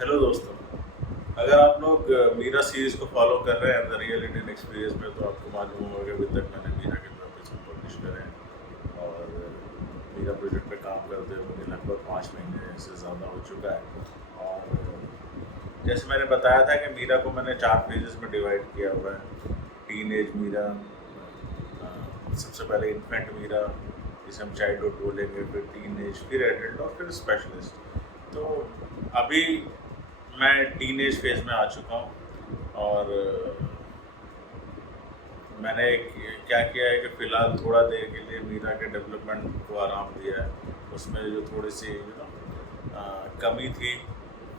Hello दोस्तों, अगर आप लोग मीरा सीरीज़ को फॉलो कर रहे हैं द रियल इंडियन एक्सपीरियंस में, तो आपको मालूम होगा कि अभी तक मैंने मीरा के 2 एपिसोड पब्लिश करे हैं और मीरा प्रोजेक्ट पे काम करते हुए मुझे लगभग 5 महीने से ज़्यादा हो चुका है। और जैसे मैंने बताया था कि मीरा को मैंने 4 फेजेस में डिवाइड किया हुआ है। टीन एज मीरा, सबसे पहले इन्फेंट मीरा जिसे हम चाइल्डहुड बोलेंगे, फिर टीन एज, फिर एडल्ट और फिर स्पेशलिस्ट। तो अभी मैं टीनेज फेज़ में आ चुका हूँ और मैंने क्या किया है कि फ़िलहाल थोड़ा देर के लिए मीरा के डेवलपमेंट को आराम दिया है। उसमें जो थोड़ी सी कमी थी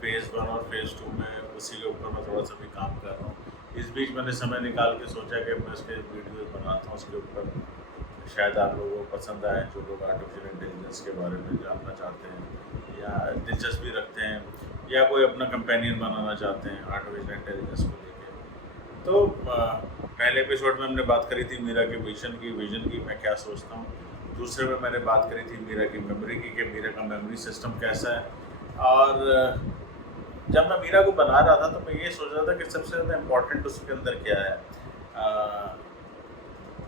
फ़ेज़ 1 और फ़ेज़ 2 में, उसी के ऊपर मैं थोड़ा सा भी काम कर रहा हूँ। इस बीच मैंने समय निकाल के सोचा कि मैं उसके वीडियोज़ बनाता हूँ उसके ऊपर, शायद आप लोगों को पसंद आए जो लोग आर्टिफिशियल इंटेलिजेंस के बारे में जानना चाहते हैं या दिलचस्पी रखते हैं या कोई अपना कंपेनियन बनाना चाहते हैं आर्टिफिशियल इंटेलिजेंस को लेके। तो पहले एपिसोड में हमने बात करी थी मीरा के विज़न की मैं क्या सोचता हूँ। दूसरे में मैंने बात करी थी मीरा की मेमोरी की कि मीरा का मेमोरी सिस्टम कैसा है। और जब मैं मीरा को बना रहा था तो मैं ये सोच रहा था कि सबसे ज़्यादा इम्पोर्टेंट उसके अंदर क्या है।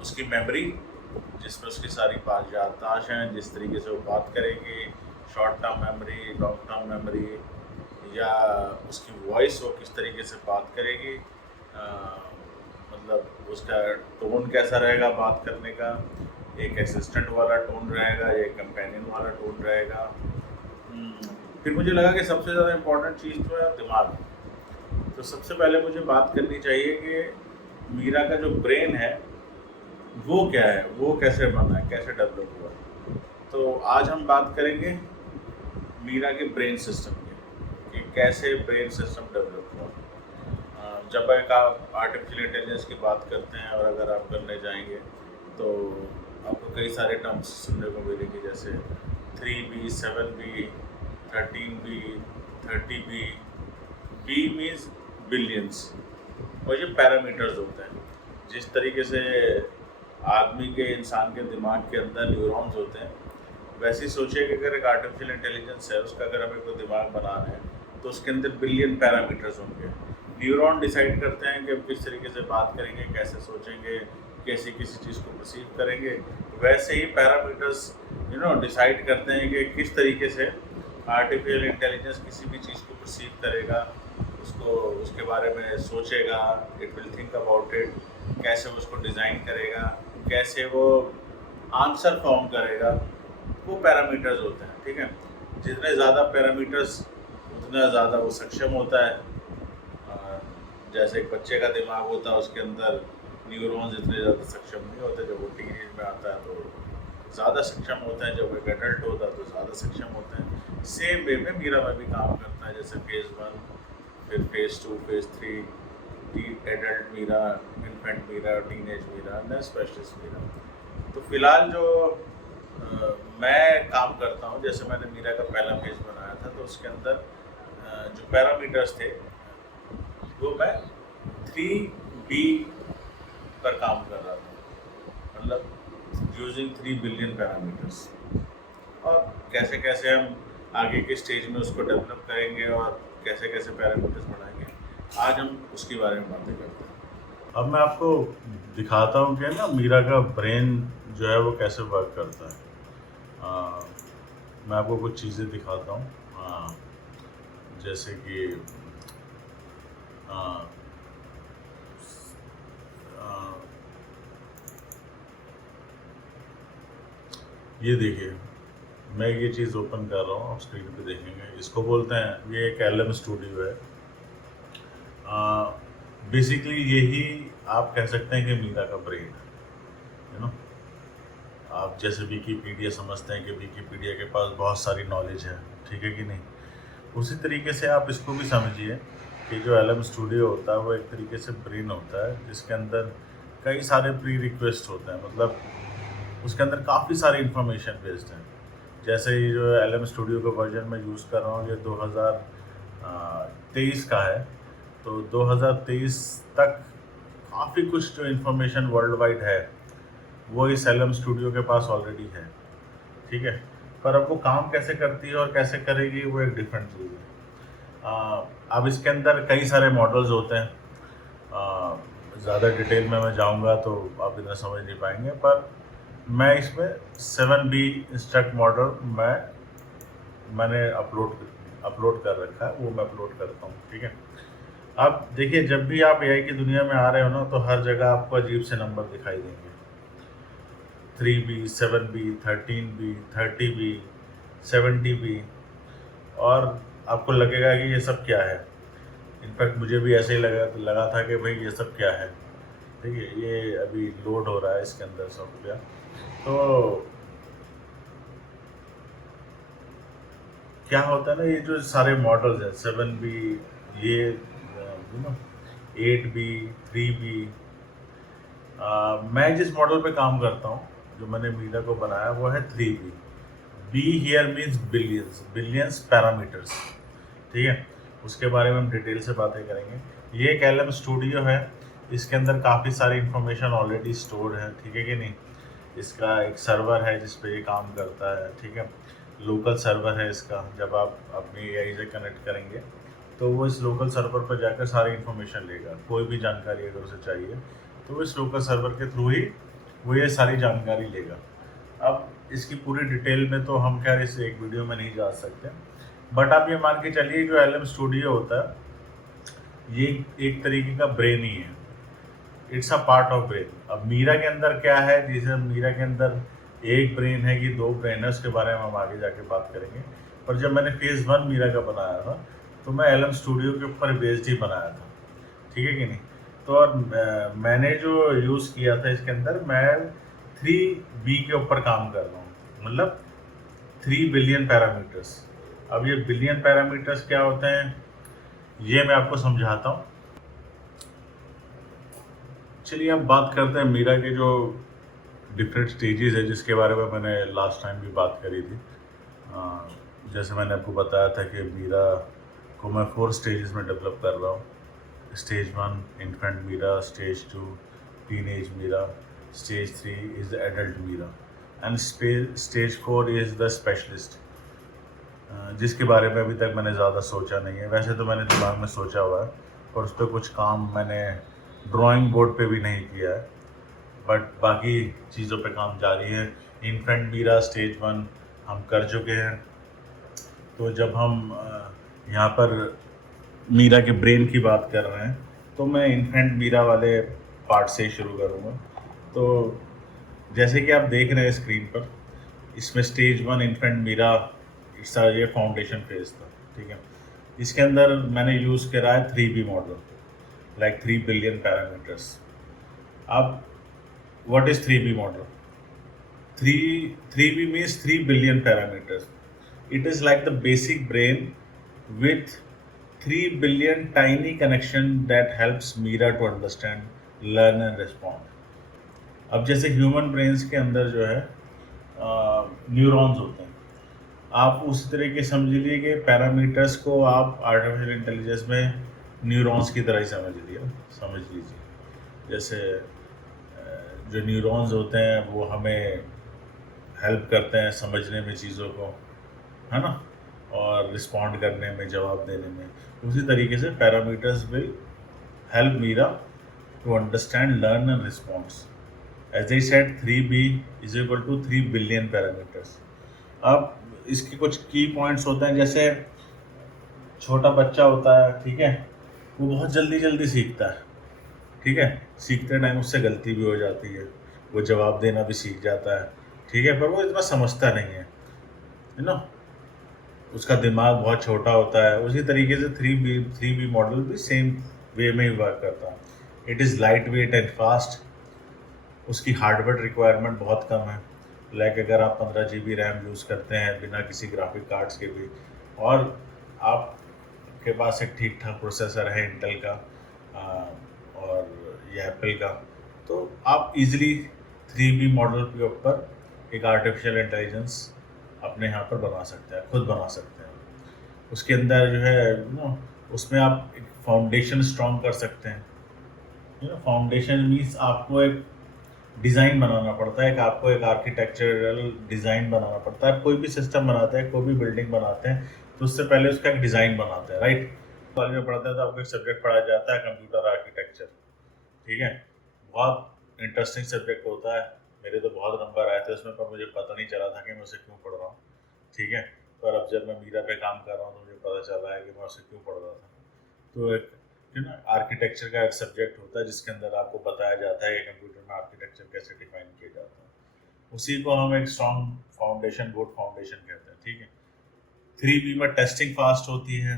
उसकी मेमोरी, जिसमें उसकी सारी याददाश्त हैं, जिस तरीके से वो बात करेगी, short term memory, long term memory, या उसकी वॉइस वो किस तरीके से बात करेगी, मतलब उसका टोन कैसा रहेगा बात करने का, एक असिस्टेंट वाला टोन रहेगा या एक कंपेनियन वाला टोन रहेगा। फिर मुझे लगा कि सबसे ज़्यादा इम्पोर्टेंट चीज़ तो है दिमाग। तो सबसे पहले मुझे बात करनी चाहिए कि मीरा का जो ब्रेन है वो क्या है, वो कैसे बना है, कैसे डेवलप हुआ है। तो आज हम बात करेंगे मीरा के ब्रेन सिस्टम की कि कैसे ब्रेन सिस्टम डेवलप हुआ। जब एक आप आर्टिफिशियल इंटेलिजेंस की बात करते हैं और अगर आप करने जाएंगे तो आपको कई सारे टर्म्स सुनने को मिलेंगे, जैसे 3B, 7B, 13B, 30B। B means billions, और ये पैरामीटर्स होते हैं। जिस तरीके से आदमी के, इंसान के दिमाग के अंदर न्यूरॉन्स होते हैं, वैसे ही सोचिए कि अगर एक आर्टिफिशियल इंटेलिजेंस है, उसका अगर हमें कोई दिमाग बनाना है तो उसके अंदर बिलियन पैरामीटर्स होंगे। न्यूरॉन डिसाइड करते हैं कि हम किस तरीके से बात करेंगे, कैसे सोचेंगे, कैसे किसी चीज़ को परसीव करेंगे। वैसे ही पैरामीटर्स डिसाइड करते हैं कि किस तरीके से आर्टिफिशियल इंटेलिजेंस किसी भी चीज़ को परसीव करेगा, उसको उसके बारे में सोचेगा, it will think about it, कैसे वो उसको डिज़ाइन करेगा, कैसे वो आंसर फॉर्म करेगा। वो पैरामीटर्स होते हैं, ठीक है। जितने ज़्यादा पैरामीटर्स उतना ज़्यादा वो सक्षम होता है। जैसे एक बच्चे का दिमाग होता है, उसके अंदर न्यूरॉन्स इतने ज़्यादा सक्षम नहीं होते। जब वो टीनेज में आता है तो ज़्यादा सक्षम होते हैं, जब वो एक एडल्ट होता है तो ज़्यादा सक्षम होते हैं। सेम वे में मीरा में भी काम करता है, जैसे फेज़ 1, फिर phase 2, phase 3, adult Meera, infant Meera, teenage Meera, न स्पेशलिस्ट मीरा। तो फिलहाल जो मैं काम करता हूँ, जैसे मैंने मीरा का पहला फेज़ बनाया था तो उसके अंदर जो पैरामीटर्स थे वो मैं 3B पर काम कर रहा था, मतलब यूजिंग 3 बिलियन पैरामीटर्स। और कैसे कैसे हम आगे के स्टेज में उसको डेवलप करेंगे और कैसे कैसे पैरामीटर्स बढ़ाएंगे, आज हम उसके बारे में बातें करते हैं। अब मैं आपको दिखाता हूँ कि ना मीरा का ब्रेन जो है वो कैसे वर्क करता है। मैं आपको कुछ चीज़ें दिखाता हूँ, जैसे कि आ, आ, ये देखिए, मैं ये चीज़ ओपन कर रहा हूँ, आप स्क्रीन पे देखेंगे। इसको बोलते हैं, ये एक LM स्टूडियो है। बेसिकली यही आप कह सकते हैं कि मीरा का ब्रेन है ना। आप जैसे विकीपीडिया समझते हैं कि विकीपीडिया के पास बहुत सारी नॉलेज है, ठीक है कि नहीं। उसी तरीके से आप इसको भी समझिए कि जो LM स्टूडियो होता है वो एक तरीके से ब्रेन होता है, जिसके अंदर कई सारे प्री रिक्वेस्ट होते हैं, मतलब उसके अंदर काफ़ी सारी इंफॉर्मेशन बेस्ड है। जैसे ये जो LM स्टूडियो का वर्जन मैं यूज़ कर रहा हूँ, ये 2023 का है। तो 2023 तक काफ़ी कुछ जो इन्फॉर्मेशन वर्ल्ड वाइड है वो इस LM स्टूडियो के पास ऑलरेडी है, ठीक है। पर अब वो काम कैसे करती है और कैसे करेगी वो एक डिफरेंट चीज़ है। अब इसके अंदर कई सारे मॉडल्स होते हैं, ज़्यादा डिटेल में मैं जाऊंगा तो आप इतना समझ नहीं पाएंगे, पर मैं इसमें 7B इंस्ट्रक्ट मॉडल मैंने अपलोड कर रखा है, वो मैं अपलोड करता हूँ। ठीक है, अब देखिए, जब भी आप एआई की दुनिया में आ रहे हो ना, तो हर जगह आपको अजीब से नंबर दिखाई देंगे, 3B, 7B, 13B, 30B, 70B, और आपको लगेगा कि ये सब क्या है। इनफैक्ट मुझे भी ऐसे ही लगा था कि भाई ये सब क्या है। ठीक है, ये अभी लोड हो रहा है इसके अंदर सॉफ्टवेयर। तो क्या होता है ना, ये जो सारे मॉडल्स हैं 7B, ये 8B, 3B, मैं जिस मॉडल पे काम करता हूँ, जो मैंने मीरा को बनाया, वो है 3B। B here means billions parameters. ठीक है, उसके बारे में हम डिटेल से बातें करेंगे। ये एक LM स्टूडियो है, इसके अंदर काफ़ी सारी इंफॉर्मेशन ऑलरेडी स्टोर है। ठीक है कि नहीं, इसका एक सर्वर है जिस पे ये काम करता है। ठीक है, लोकल सर्वर है इसका। जब आप अपनी AI से कनेक्ट करेंगे तो वो इस लोकल सर्वर पर जाकर सारी इन्फॉर्मेशन लेगा। कोई भी जानकारी अगर उसे चाहिए तो वो इस लोकल सर्वर के थ्रू ही वो ये सारी जानकारी लेगा। अब इसकी पूरी डिटेल में तो हम खैर इस एक वीडियो में नहीं जा सकते, बट आप ये मान के चलिए जो LM स्टूडियो होता है ये एक तरीके का ब्रेन ही है, it's a part of brain. अब मीरा के अंदर क्या है, जैसे मीरा के अंदर एक ब्रेन है कि 2 ब्रेन है, उसके बारे में हम आगे जाके बात करेंगे। पर जब मैंने फेज़ 1 मीरा का बनाया था तो मैं LM स्टूडियो के ऊपर बेस्ड ही बनाया था। ठीक है कि नहीं, तो और मैंने जो यूज़ किया था इसके अंदर, मैं 3B के ऊपर काम कर रहा हूँ, मतलब 3 बिलियन पैरामीटर्स। अब ये बिलियन पैरामीटर्स क्या होते हैं ये मैं आपको समझाता हूँ। चलिए अब बात करते हैं मीरा के जो डिफरेंट स्टेजेस है, जिसके बारे में मैंने लास्ट टाइम भी बात करी थी। जैसे मैंने आपको बताया था कि मीरा को मैं 4 स्टेजेस में डेवलप कर रहा हूँ। Stage 1 infant Meera, stage 2 teenage Meera, stage 3 is the adult Meera, and stage 4 is the specialist, जिसके बारे में अभी तक मैंने ज़्यादा सोचा नहीं है। वैसे तो मैंने दिमाग में सोचा हुआ है, और उस पर कुछ काम मैंने ड्राइंग बोर्ड पे भी नहीं किया है, बट बाकी चीज़ों पे काम जारी है। इन्फेंट मीरा स्टेज 1 हम कर चुके हैं। तो जब हम यहाँ पर मीरा के ब्रेन की बात कर रहे हैं तो मैं इन्फेंट मीरा वाले पार्ट से ही शुरू करूँगा। तो जैसे कि आप देख रहे हैं स्क्रीन पर, इसमें स्टेज 1 इन्फेंट मीरा, इसका ये फाउंडेशन फेज था। ठीक है, इसके अंदर मैंने यूज़ करा है 3B model, like 3 billion parameters. अब what is 3B model? 3B means 3 billion parameters. It is like the basic brain with 3 billion tiny connection that helps Mira to understand, learn and respond. अब जैसे human brains के अंदर जो है neurons होते हैं, आप उसी तरीके समझ लीजिए कि पैरामीटर्स को आप आर्टिफिशियल इंटेलिजेंस में न्यूरॉन्स की तरह ही समझ लीजिए। जैसे जो न्यूरॉन्स होते हैं वो हमें हेल्प करते हैं समझने में चीज़ों को, है ना, और रिस्पॉन्ड करने में, जवाब देने में। उसी तरीके से parameters will help Meera to understand, learn and response. As I said 3B is equal to 3 billion parameters. अब इसके कुछ की पॉइंट्स होते हैं, जैसे छोटा बच्चा होता है, ठीक है, वो बहुत जल्दी सीखता है। ठीक है, सीखते टाइम उससे गलती भी हो जाती है, वो जवाब देना भी सीख जाता है। ठीक है, पर वो इतना समझता नहीं है ना, उसका दिमाग बहुत छोटा होता है। उसी तरीके से 3B मॉडल भी सेम वे में ही वर्क करता है। It is light weight and fast, उसकी हार्डवेयर रिक्वायरमेंट बहुत कम है। लाइक अगर आप 15 GB रैम यूज़ करते हैं बिना किसी ग्राफिक कार्ड्स के भी, और आपके पास एक ठीक ठाक प्रोसेसर है इंटेल का और या एप्पल का, तो आप इजीली 3B मॉडल के ऊपर एक आर्टिफिशियल इंटेलिजेंस अपने यहाँ पर बना सकते हैं, खुद बना सकते हैं। उसके अंदर जो है उसमें आप एक फाउंडेशन स्ट्रॉन्ग कर सकते हैं। फाउंडेशन मीन्स आपको एक डिज़ाइन बनाना पड़ता है, आपको एक आर्किटेक्चरल डिज़ाइन बनाना पड़ता है। कोई भी सिस्टम बनाते हैं, कोई भी बिल्डिंग बनाते हैं, तो उससे पहले उसका एक डिज़ाइन बनाते हैं, राइट। कॉलेज में पढ़ते हैं तो आपको एक सब्जेक्ट पढ़ाया जाता है कंप्यूटर आर्किटेक्चर, ठीक है। बहुत इंटरेस्टिंग सब्जेक्ट होता है, मेरे तो बहुत नंबर आए थे उसमें, पर मुझे पता नहीं चला था कि मैं उसे क्यों पढ़ रहा हूँ, ठीक है। पर अब जब मैं मीरा पे काम कर रहा हूँ तो मुझे पता चला है कि मैं उसे क्यों पढ़ रहा था। तो एक आर्किटेक्चर का एक सब्जेक्ट होता है जिसके अंदर आपको बताया जाता है कि कंप्यूटर में आर्किटेक्चर कैसे डिफाइन किया जाता है, उसी को हम एक स्ट्रॉन्ग फाउंडेशन, गुड फाउंडेशन कहते हैं, ठीक है। 3B में टेस्टिंग फास्ट होती है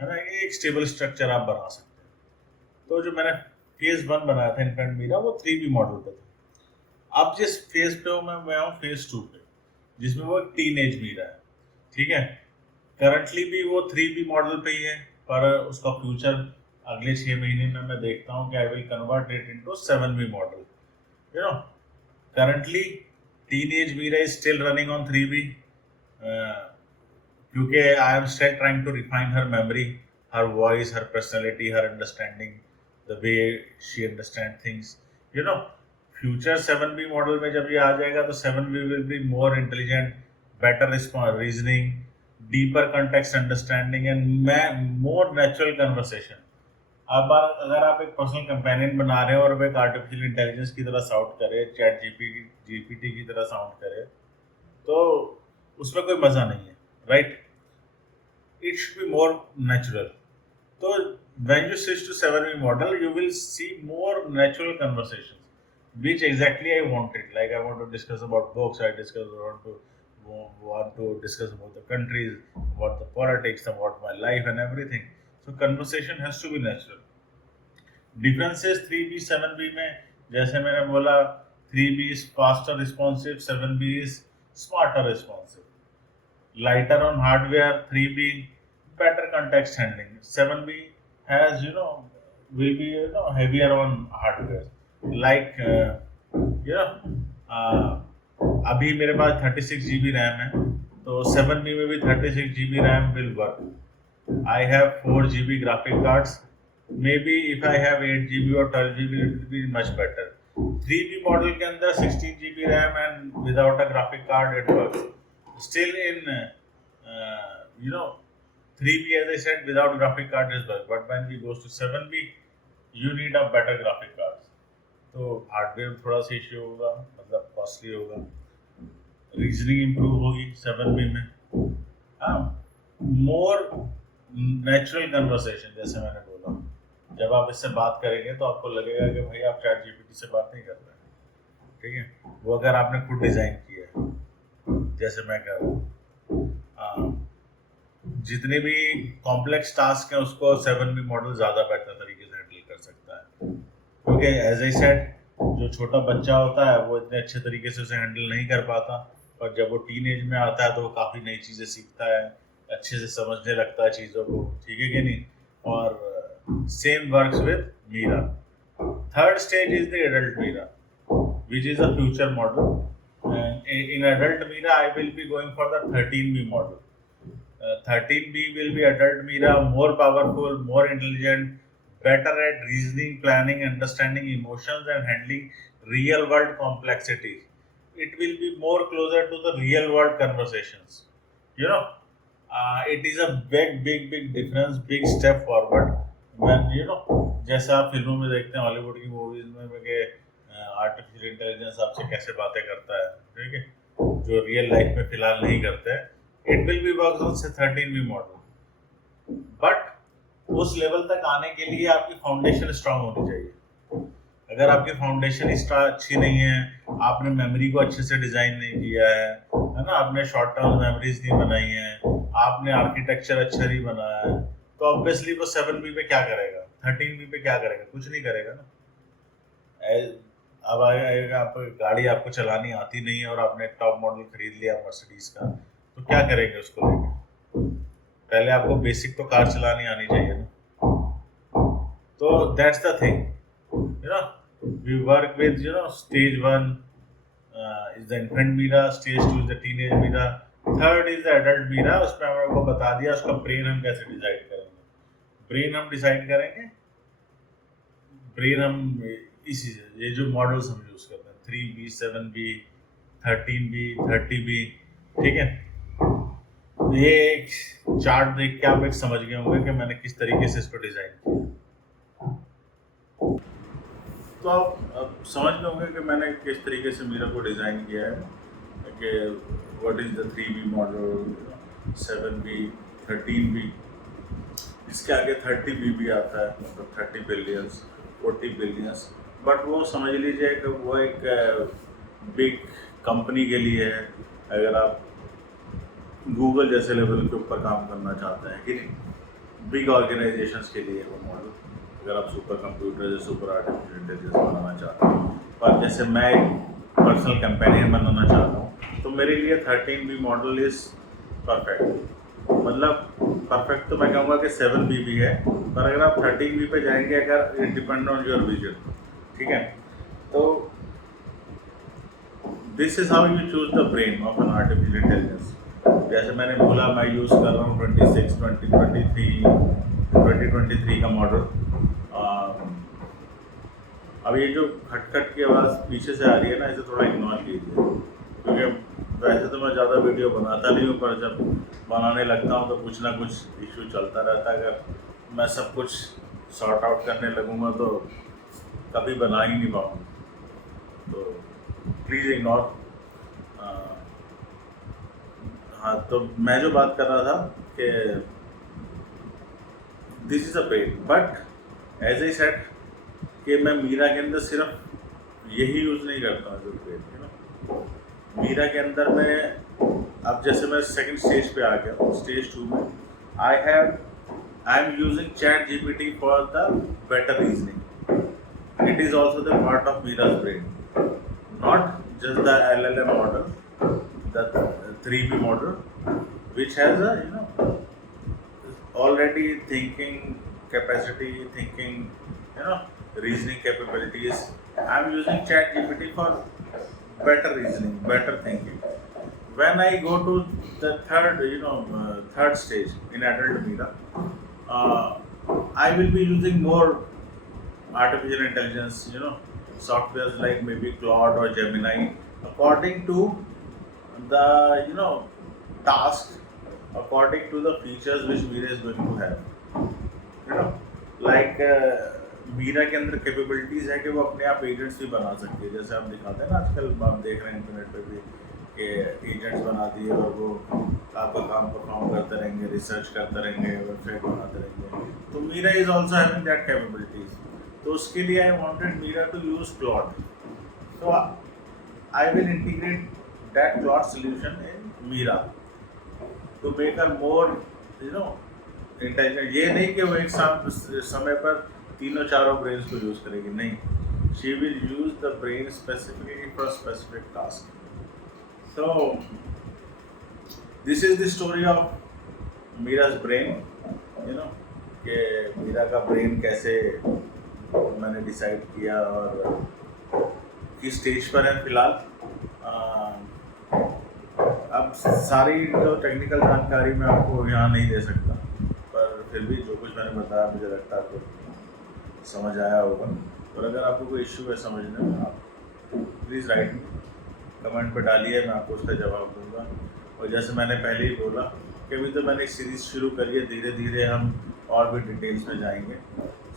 ना, एक स्टेबल स्ट्रक्चर आप बना सकते हैं। तो जो मैंने फेज 1 बनाया था इनफैंट मीरा, वो 3B मॉडल पे था। अब जिस फेज पे हूँ मैं हूँ फेज 2 पे, जिसमें वो एक टीन एज मीरा है, ठीक है। करंटली भी वो 3B मॉडल पे ही है, पर उसका फ्यूचर अगले 6 महीने में मैं देखता हूँ कि I will convert it into 7B model, you know. Currently teenage Meera is still running on 3B, क्योंकि I am still trying to refine her memory, her voice, her personality, her understanding, the way she understand things, you know. Future 7B model में जब ये आ जाएगा तो 7B will be more intelligent, better reasoning, deeper context understanding and more natural conversation. अब अगर आप एक पर्सनल कंपेनियन बना रहे हो और वो एक आर्टिफिशियल इंटेलिजेंस की तरह साउंड करे, चैट जीपीटी की तरह साउंड करे, तो उसमें कोई मजा नहीं है, right. It should be more natural. तो when you switch to 7B model, you will see more natural conversations, which exactly I wanted. Like I want to discuss about books, want to discuss about the countries, about the politics, about my life and everything. So conversation has to be natural. Differences 3B 7B में, जैसे मैंने बोला 3B is faster responsive, 7B is smarter responsive. Lighter on hardware, 3B better context handling, 7B has will be heavier on hardware. Like अभी मेरे पास 36GB RAM है, तो 7B में भी 36GB RAM will work. I have 4GB graphic cards. Maybe if I have 8GB or 12GB, it will be much better. 3B model के अंदर 16GB RAM and without a graphic card it works. Still in 3B, as I said, without graphic card is work. But when we goes to 7B, you need a better graphic card. तो hardware में थोड़ा सा issue होगा, मतलब costly होगा। Reasoning improve होगी 7B में, हाँ। मोर नेचुरल कन्वर्सेशन, जैसे मैंने बोला, जब आप इससे बात करेंगे तो आपको लगेगा कि भाई आप चैट जीपीटी से बात नहीं कर रहे हैं, ठीक है। वो अगर आपने खुद डिजाइन किया है, जैसे मैं कर रहा हूँ, जितने भी कॉम्प्लेक्स टास्क हैं उसको 7B मॉडल ज़्यादा बेहतर तरीके से हैंडल कर सकता है, क्योंकि एज आई सेड, जो छोटा बच्चा होता है वो इतने अच्छे तरीके से उसे हैंडल नहीं कर पाता, पर जब वो टीन एज में आता है तो वो काफ़ी नई चीज़ें सीखता है, अच्छे से समझने लगता है चीज़ों को, ठीक है कि नहीं। और same works with Meera. Third stage is the adult Meera, which is a future model. And in adult Mira, I will be going for the 13B model. 13B will be adult Mira, more powerful, more intelligent, better at reasoning, planning, understanding emotions, and handling real world complexities. It will be more closer to the real world conversations. It is a big difference, big step forward. When जैसा आप फिल्मों में देखते हैं, Hollywood की movies में के artificial intelligence आपसे कैसे बातें करता है, ठीक है, जो रियल लाइफ में फिलहाल नहीं करते हैं। It will B work on 13B model, but उस लेवल तक आने के लिए आपकी फाउंडेशन स्ट्रांग होनी चाहिए। अगर आपकी फाउंडेशन अच्छी नहीं है, आपने मेमोरी को अच्छे से डिजाइन नहीं किया है ना, आपने शॉर्ट टर्म मेमोरीज नहीं बनाई है, आपने आर्किटेक्चर अच्छा नहीं बनाया है, तो ऑब्वियसली वो 7B पे क्या करेगा, 13B पे क्या करेगा, कुछ नहीं करेगा ना। अब आप गाड़ी आपको चलानी आती नहीं है और आपने एक टॉप मॉडल खरीद लिया मर्सिडीज का, तो क्या करेंगे उसको लेके? पहले आपको बेसिक तो कार चलानी आनी चाहिए ना। तो that's the thing, we work with stage 1 is the infant Meera, stage 2 is the teenage Meera, third is the adult Meera. उसमें हम आपको बता दिया उसका ब्रेन हम कैसे डिसाइड करेंगे। ब्रेन हम डिसाइड करेंगे, ब्रेन हम इसी ये जो मॉडल्स हम यूज करते हैं 3B 7B 13B 30B, ठीक है। ये एक चार्ट देख के आप एक समझ गए होंगे कि मैंने किस तरीके से इसको डिजाइन किया। तो आप अब समझ गए होंगे कि मैंने किस तरीके से मीरा को डिज़ाइन किया है कि what is the 3B model, 7B, 13B, इसके आगे 30B भी आता है, मतलब 30 बिलियंस, 40 बिलियंस। बट वो समझ लीजिए कि वो एक बिग कंपनी के लिए है। अगर आप गूगल जैसे लेवल के ऊपर काम करना चाहते हैं कि नहीं, बिग ऑर्गेनाइजेशंस के लिए वो मॉडल। अगर आप सुपर कंप्यूटर या सुपर आर्टिफिशियल इंटेलिजेंस बनाना चाहते हैं, पर जैसे मैं एक पर्सनल कंपेनियन बनाना चाहता हूँ, तो मेरे लिए 13B मॉडल इज़ परफेक्ट। मतलब परफेक्ट तो मैं कहूँगा कि 7B भी है, पर अगर आप 13B पे जाएंगे, अगर it depend on your vision, ठीक है। तो this is how you choose the brain of an artificial intelligence. जैसे मैंने बोला, मैं यूज़ कर रहा हूँ 2023 का मॉडल। अब ये जो खटखट की आवाज़ पीछे से आ रही है ना, इसे थोड़ा इग्नोर कीजिए, क्योंकि वैसे तो मैं ज़्यादा वीडियो बनाता नहीं हूँ, पर जब बनाने लगता हूँ तो कुछ ना कुछ इशू चलता रहता है। अगर मैं सब कुछ सॉर्ट आउट करने लगूँगा तो कभी बना ही नहीं पाऊँगा, तो प्लीज़ इग्नोर। हाँ, तो मैं जो बात कर रहा था कि this is a brain, but as I said कि मैं मीरा के अंदर सिर्फ यही यूज़ नहीं करता हूँ जो ब्रेन, यू नो। मीरा के अंदर मैं अब जैसे मैं सेकंड स्टेज पे आ गया हूँ, स्टेज 2 में I am using ChatGPT for the better reasoning. It is also the part of मीरा's brain, not just the LLM model, the 3B model, which has a already thinking capacity, reasoning capabilities. I'm using ChatGPT for better reasoning, better thinking. When I go to the third stage in adult Mira, I will be using more artificial intelligence, softwares like maybe Claude or Gemini, according to the task, according to the features which Mira is going to have. Like Meera के अंदर capabilities है कि वो अपने आप agents भी बना सकती है। जैसे आप दिखाते हैं ना आजकल, आप देख रहे हैं इंटरनेट पे भी कि एजेंट्स बना दिए और वो आपका काम परफॉर्म करते रहेंगे, रिसर्च करते रहेंगे, वेबसाइट बनाते रहेंगे। तो Meera is also having that capabilities. तो उसके लिए I wanted Meera to use Claude, so I will integrate that Claude solution in Mira to make her more, intelligent. ये नहीं कि वो एक समय पर तीनों चारों ब्रेन्स को यूज़ करेगी, नहीं, she will use the brain specifically for specific task. So this is the story of Mira's brain, कि मीरा का ब्रेन कैसे मैंने डिसाइड किया और किस स्टेज पर है फिलहाल। अब सारी जो टेक्निकल जानकारी मैं आपको यहाँ नहीं दे सकता, पर फिर भी जो कुछ मैंने बताया मुझे लगता है आपको समझ आया होगा। और अगर आपको कोई इश्यू है समझने में, आप प्लीज़ राइट मी, कमेंट पे डालिए, मैं आपको उसका जवाब दूंगा। और जैसे मैंने पहले ही बोला कि अभी तो मैंने एक सीरीज़ शुरू करी है, धीरे धीरे हम और भी डिटेल्स में जाएंगे।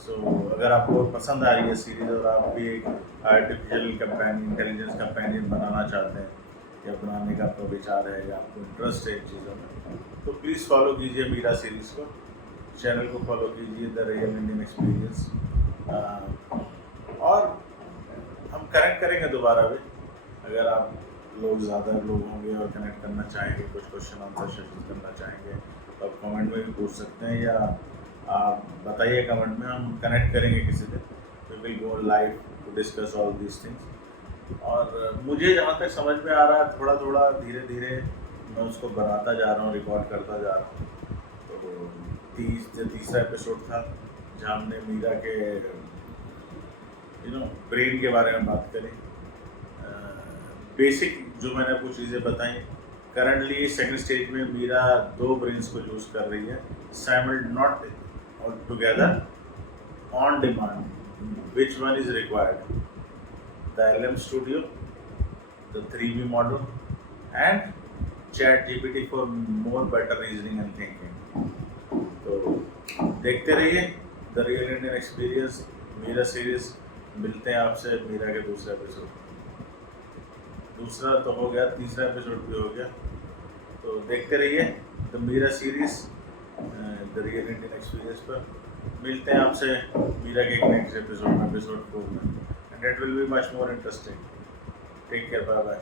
सो अगर आपको पसंद आ रही है सीरीज़ और आप भी एक आर्टिफिशियल इंटेलिजेंस कंपेनियन बनाना चाहते हैं या बनाने का आपका विचार है या आपको इंटरेस्ट है इन चीज़ों में, तो प्लीज़ फॉलो कीजिए मीरा सीरीज़ को, चैनल को फॉलो कीजिए, द रियल इंडियन एक्सपीरियंस। और हम कनेक्ट करेंगे दोबारा भी, अगर आप लोग ज़्यादा लोग होंगे और कनेक्ट करना चाहेंगे, कुछ क्वेश्चन आंसर सेशन करना चाहेंगे, तो आप कमेंट में भी पूछ सकते हैं, या आप बताइए कमेंट में, हम कनेक्ट करेंगे किसी दिन। We will go live to discuss all these things. और मुझे जहाँ तक समझ में आ रहा है, थोड़ा थोड़ा धीरे धीरे मैं उसको बनाता जा रहा हूँ, रिकॉर्ड करता जा रहा हूँ। तो तीसरा एपिसोड था जहाँ हमने मीरा के ब्रेन के बारे में बात करी, बेसिक जो मैंने कुछ चीज़ें बताई। करंटली सेकंड स्टेज में मीरा 2 ब्रेन्स को यूज़ कर रही है, not together, on demand. Which one is required? The LM Studio, the 3B model and ChatGPT for more better reasoning and thinking. तो देखते रहिए the real Indian experience Meera series. मिलते हैं आपसे मीरा के दूसरे एपिसोड। दूसरा तो हो गया, तीसरा एपिसोड भी हो गया। तो देखते रहिए the Meera series the real Indian experience पर। मिलते हैं आपसे मीरा के नेक्स्ट एपिसोड में, एपिसोड 4 में, and it will be much more interesting. Take care, bye bye.